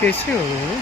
कैसे हो गए?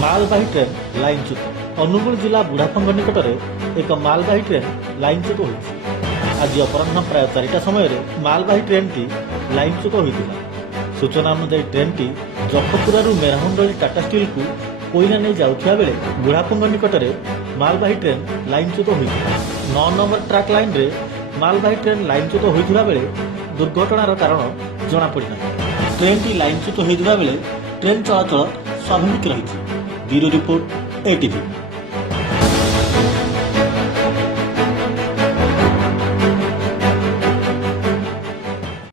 मालबाही ट्रेन लाइनच्युत अनुगुल जिला बुढ़ाफंग निकट में एक मालबाही ट्रेन लाइनच्युत होती आज अपराह प्राय 4टा समय मालबाही ट्रेन टी लाइनच्युत होता। सूचना अनुसार ट्रेन टी जखपुरा मेरामुंडली टाटा स्टील को कोईला नहीं जाउथिया बेले बुढ़ाफंग निकट में मालबाही ट्रेन लाइनच्युत होता। 9 नंबर ट्रैक लाइन रे मालबाही ट्रेन लाइनच्युत होता बेले दुर्घटनार कारण जमापड़ना। ट्रेन टी लाइनच्युत होता बेले ट्रेन चलाचल स्वाभाविक रही। Bureau report ATV.